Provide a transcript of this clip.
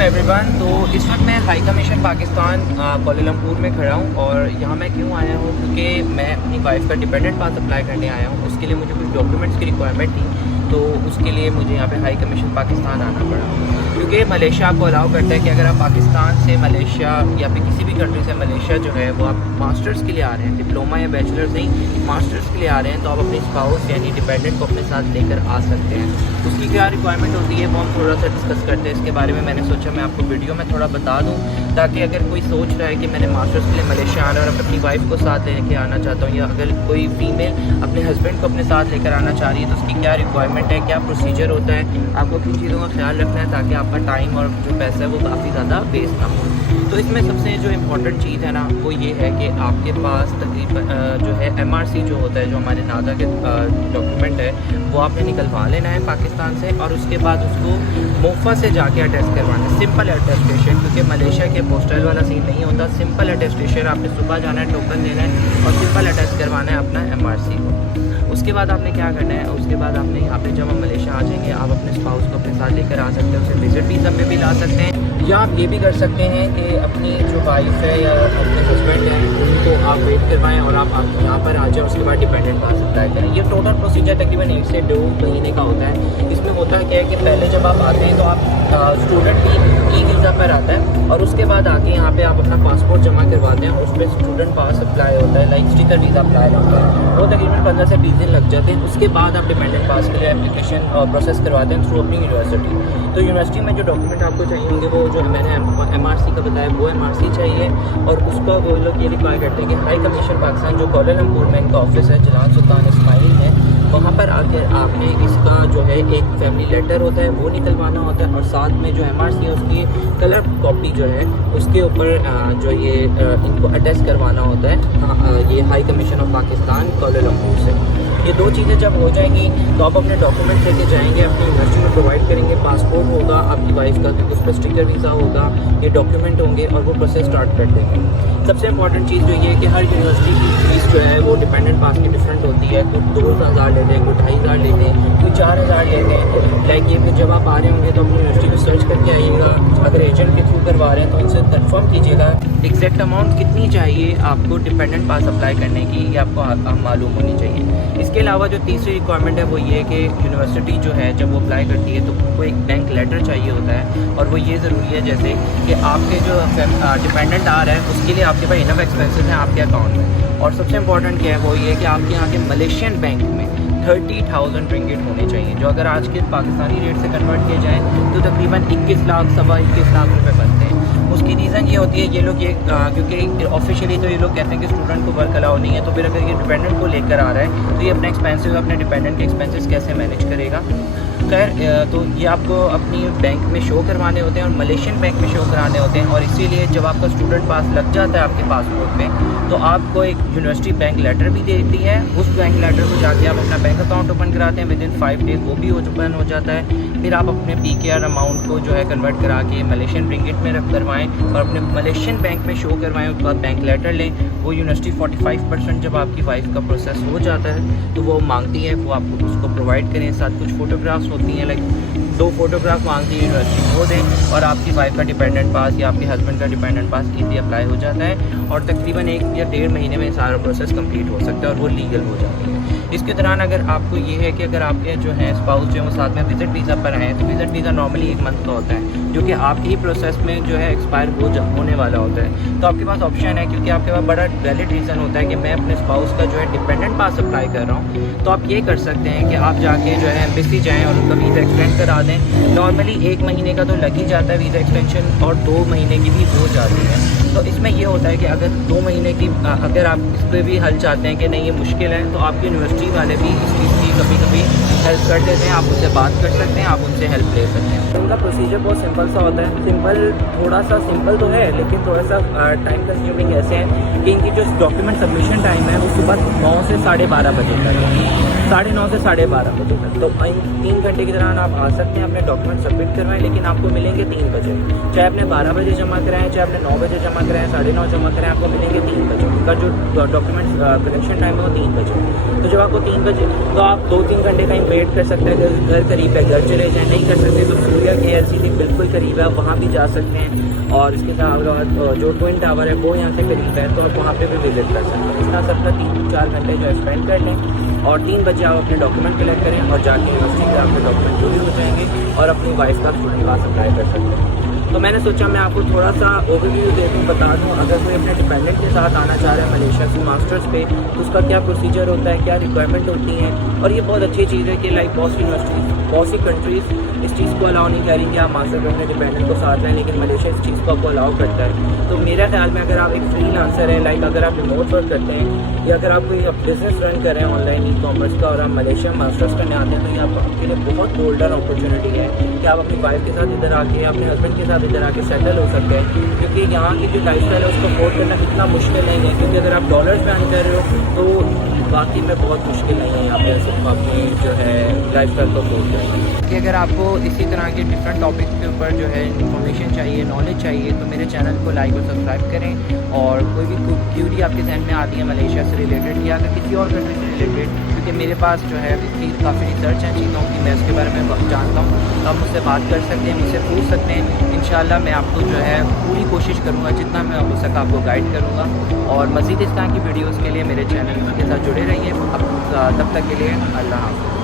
वालेकुम एवरीवन। तो इस वक्त मैं हाई कमीशन पाकिस्तान कोलालमपुर में खड़ा हूँ और यहाँ मैं क्यों आया हूँ क्योंकि मैं अपनी वाइफ का डिपेंडेंट पास अप्लाई करने आया हूँ। उसके लिए मुझे कुछ डॉक्यूमेंट्स की रिक्वायरमेंट थी, तो उसके लिए मुझे यहाँ पे हाई कमीशन पाकिस्तान आना पड़ा क्योंकि मलेशिया आपको अलाउ करता है कि अगर आप पाकिस्तान से मलेशिया या फिर किसी भी कंट्री से मलेशिया जो है वो आप मास्टर्स के लिए आ रहे हैं, डिप्लोमा या बैचलर्स नहीं मास्टर्स के लिए आ रहे हैं, तो आप अपनी स्पाउस यानी डिपेंडेंट को अपने साथ लेकर आ सकते हैं। उसकी क्या रिक्वायरमेंट होती है वो हम थोड़ा सा डिस्कस करते हैं। इसके बारे में मैंने सोचा मैं आपको वीडियो में थोड़ा बता दूँ ताकि अगर कोई सोच रहा है कि मैंने मास्टर्स के लिए मलेशिया आना और अपनी वाइफ को साथ लेके आना चाहता हूँ, या अगर कोई फीमेल अपने हस्बैंड को अपने साथ लेकर आना चाह रही है तो उसकी क्या रिक्वायरमेंट है, क्या प्रोसीजर होता है, आपको किन चीज़ों का ख्याल रखना है ताकि आपका टाइम और जो पैसा है वो काफ़ी ज़्यादा वेस्ट ना हो। तो इसमें सबसे जो इम्पोर्टेंट चीज़ है ना वो ये है कि आपके पास तकरीबन जो है MRC जो होता है, जो हमारे नादा के डॉक्यूमेंट है, वो आपने निकलवा लेना है पाकिस्तान से और उसके बाद उसको मोफा से जाके अटेस्ट करवाना है, सिंपल अटेस्टेशन। क्योंकि मलेशिया के पोस्टल वाला सीन नहीं होता, सिंपल अटेस्टेशन आपने सुबह जाना है, टोकन देना है और सिंपल अटेस्ट करवाना है अपना MRC को। उसके बाद आपने क्या करना है, उसके बाद आपने यहाँ पे जब हम मलेशिया आ जाएंगे आप अपने स्पाउस को अपने साथ लेकर आ सकते हैं, उसे विजिट वीज़ा पे भी ला सकते हैं, या आप ये भी कर सकते हैं कि अपनी जो वाइफ है या अपने हस्बैंड हैं उनको आप वेट करवाएं और आप यहाँ पर आ जाएँ। उसके बाद डिपेंडेंट पास अप्लाई करें। ये टोटल प्रोसीजर तकरीबन 1 से 2 महीने का होता है। इसमें होता है क्या है कि पहले जब आप आते हैं तो आप स्टूडेंट की वीज़ा पर आता है और उसके बाद आके यहाँ पे आप अपना पासपोर्ट जमा करवाते हैं, उस पर स्टूडेंट पास अप्लाई होता है, लाइक स्टिकर वीज़ा अप्लाई होता है, वो तकरीबन 15 से 20 दिन लग जाते हैं। उसके बाद आप डिपेंडेंट पास के लिए एप्लीकेशन प्रोसेस करवाते हैं थ्रू अपनी यूनिवर्सिटी। तो यूनिवर्सिटी में जो डॉक्यूमेंट आपको चाहिए होंगे वो जो मैंने MRC का बताया वो MRC चाहिए और उसका वो लोग ये रिक्वायर करते हैं कि हाई कमीशन पाकिस्तान जो कोलालमपुर में इनका ऑफिस है, जलाल सुल्तान इस्माइल है, वहाँ पर आकर आपने इसका जो है एक फैमिली लेटर होता है वो निकलवाना होता है और साथ में जो MRC है उसकी कलर कॉपी जो है उसके ऊपर जो ये इनको अटैच करवाना होता है ये high commission of Pakistan Kuala Lumpur से। ये 2 चीज़ें जब हो जाएंगी तो आप अपने डॉक्यूमेंट लेके जाएंगे, अपनी यूनिवर्सिटी में प्रोवाइड करेंगे, पासपोर्ट होगा आपकी वाइफ का, उस पर स्टिकर वीज़ा होगा, ये डॉक्यूमेंट होंगे और वो प्रोसेस स्टार्ट कर देंगे। सबसे इंपॉर्टेंट चीज़ जो ये है कि हर यूनिवर्सिटी की फीस जो है वो डिपेंडेंट पास की डिफरेंट होती है। कोई 2000 लेते हैं, कोई 2500 लेते हैं, कोई 4000 लेते हैं। लाइक ये फिर जब आप आ रहे होंगे तो अपनी यूनिवर्सिटी में सर्च करके आइएगा, अगर एजेंट के थ्रू करवा रहे हैं तो उनसे कन्फर्म कीजिएगा एग्जैक्ट अमाउंट कितनी चाहिए आपको डिपेंडेंट पास अप्लाई करने की, ये आपको मालूम होनी चाहिए। इसके अलावा जो तीसरी रिक्वायरमेंट है वो ये है कि यूनिवर्सिटी जो है जब वो अप्लाई करती है तो उनको एक बैंक लेटर चाहिए होता है और वो ये ज़रूरी है जैसे कि आपके जो डिपेंडेंट आ रहा है उसके लिए आपके पास इनफ एक्सपेंसेस हैं आपके अकाउंट में। और सबसे इंपॉर्टेंट क्या है वो ये कि आपके यहाँ के मलेशियन बैंक में 30,000 रिंगिट होने चाहिए, जो अगर आज के पाकिस्तानी रेट से कन्वर्ट किए जाएँ तो तकरीबन 21 लाख सवा 21 लाख रुपये बनते हैं। उसकी रीज़न ये होती है ये लोग ये क्योंकि ऑफिशियली तो ये लोग कहते हैं कि स्टूडेंट को वर्क अलाउ नहीं है, तो फिर अगर ये डिपेंडेंट को लेकर आ रहा है तो ये अपने एक्सपेंसेस अपने डिपेंडेंट के एक्सपेंसेस कैसे मैनेज करेगा। खैर तो ये आपको अपनी बैंक में शो करवाने होते हैं और मलेशियन बैंक में शो कराने होते हैं और इसीलिए जब आपका स्टूडेंट पास लग जाता है आपके पासपोर्ट में तो आपको एक यूनिवर्सिटी बैंक लेटर भी देती है। उस बैंक लेटर को जाके आप अपना बैंक अकाउंट ओपन कराते हैं, विदिन 5 डेज वो भी ओपन हो जाता है। फिर आप अपने PKR अमाउंट को जो है कन्वर्ट करा के मलेशियन रिंगिट में रख करवाएँ और अपने मलेशियन बैंक में शो करवाएँ, उसके बाद बैंक लेटर लें। वो यूनिवर्सिटी 45% जब आपकी वाइफ का प्रोसेस हो जाता है तो वो मांगती है, वो आपको उसको प्रोवाइड करें, साथ कुछ फ़ोटोग्राफ्स होती हैं, लाइक 2 फोटोग्राफ मांगती है यूनिवर्सिटी, वो दें और आपकी वाइफ का डिपेंडेंट पास या आपके हस्बैंड का डिपेंडेंट पास ईज़ी अप्लाई हो जाता है और तकरीबन 1 या 1.5 महीने में सारा प्रोसेस कंप्लीट हो सकता है और वो लीगल हो जाती है। इसके दौरान अगर आपको ये है कि अगर आपके जो हैं स्पाउस जो है वो साथ में विजिट वीज़ा पर आए हैं तो विजिट वीज़ा नॉर्मली 1 मंथ का होता है जो कि आपके ही प्रोसेस में जो है एक्सपायर होने वाला होता है। तो आपके पास ऑप्शन है, क्योंकि आपके पास बड़ा वैलिड रीज़न होता है कि मैं अपने स्पाउस का जो है डिपेंडेंट पास अप्लाई कर रहा हूँ, तो आप ये कर सकते हैं कि आप जाके जो है एम्बेसी जाएँ और उनका वीज़ा एक्सटेंड करा दें। नॉर्मली 1 महीने का तो लग ही जाता है वीज़ा एक्सटेंशन और 2 महीने की भी हो जाती है। तो इसमें ये होता है कि अगर 2 महीने की अगर आप इस पर भी हल चाहते हैं कि नहीं ये मुश्किल है, तो आपकी यूनिवर्सिटी वाले भी इस चीज़ की कभी कभी हेल्प कर देते हैं, आप उनसे बात कर सकते हैं, आप उनसे हेल्प ले सकते हैं। उनका प्रोसीजर बहुत सिंपल सा होता है, थोड़ा सा सिंपल तो है लेकिन थोड़ा सा टाइम कंज्यूमिंग ऐसे है कि इनकी जो डॉक्यूमेंट सबमिशन टाइम है वो सुबह 9 से 12:30 बजे तक है, 9:30 से 12:30 बजे तक। तो 3 घंटे के दौरान आप आ सकते हैं, अपने डॉक्यूमेंट सबमिट करवाएं, लेकिन आपको मिलेंगे 3 बजे। चाहे आपने 12 बजे जमा कराएं, चाहे आपने 9 बजे जमा कराएं, 9:30 जमा कराएं, आपको मिलेंगे 3 बजे। उनका जो डॉक्यूमेंट कलेक्शन टाइम है वो 3 बजे। तो जब आपको 3 बजे तो आप 2-3 घंटे कहीं वेट कर सकते हैं, घर करीब है घर चले जाएँ, नहीं कर सकते तो सूर्या KLCC बिल्कुल करीब है, वहाँ भी जा सकते हैं। और इसके साथ जो ट्विन टावर है वो यहाँ से करीब है, तो आप वहाँ पे भी विज़िट कर सकते हैं। इस तरह से अपना 3-4 घंटे जो है स्पेंड कर लें और 3 बजे आप अपने डॉक्यूमेंट कलेक्ट करें और जाके यूनिवर्सिटी में आपके डॉक्यूमेंट पूरे हो जाएंगे और अपनी वाइफ का स्टूडेंट पास अप्लाई कर सकते हैं। तो मैंने सोचा मैं आपको थोड़ा सा ओवरव्यू दे दूँ, बता दूँ अगर कोई अपने डिपेंडेंट के साथ आना चाह रहा है मलेशिया से मास्टर्स पे तो उसका क्या प्रोसीजर होता है, क्या रिक्वायरमेंट होती हैं। और ये बहुत अच्छी चीज़ है कि लाइक बहुत सी यूनिवर्सिटीज़ बहुत सी कंट्रीज़ इस चीज़ को अलाउ नहीं करें कि आप मास्टर पे अपने डिपेंडेंट को साथ लें, लेकिन मलेशिया इस चीज़ को आपको अलाउ करता है। तो मेरा ख्याल में अगर आप एक फ्रीलांसर है, लाइक अगर आप रिमोट वर्क करते हैं या अगर आप कोई बिजनेस रन कर रहे हैं ऑनलाइन ई-कॉमर्स का और आप मलेशिया मास्टर्स करने आते हैं, तो ये आपके लिए बहुत गोल्डन अपॉर्चुनिटी है कि आप अपनी वाइफ के साथ इधर आके अपने हस्बैंड के साथ इधर आके सेटल हो सकते हैं। क्योंकि यहाँ की जो लाइफ स्टाइल है उसको अफोर्ड करना इतना मुश्किल नहीं है, क्योंकि अगर आप डॉलर्स में अर्न कर रहे हो तो बाकी में बहुत मुश्किल नहीं है यहाँ पे सिर्फ अपनी जो है लाइफ स्टाइल को अफोर्ड करना। कि अगर आपको इसी तरह के डिफरेंट टॉपिक के ऊपर जो है इन्फॉर्मेशन चाहिए, नॉलेज चाहिए, तो मेरे चैनल को लाइक और सब्सक्राइब करें। और कोई भी क्यूरी आपके जहन में आती है मलेशिया से रिलेटेड या अगर किसी और कंट्री से रिलेटेड, क्योंकि मेरे पास जो है इसकी काफ़ी रिसर्च है चीज़ों की, मैं इसके बारे में जानता हूँ, तो आप मुझसे बात कर सकते हैं, मुझसे पूछ सकते हैं। इंशाल्लाह मैं आपको जो है पूरी कोशिश करूँगा, जितना मैं हो सका आपको गाइड करूँगा। और मज़ीद इस तरह की वीडियोज़ के लिए मेरे चैनल के साथ जुड़े रहिए। तब तक के लिए अल्लाह हाफ़िज़।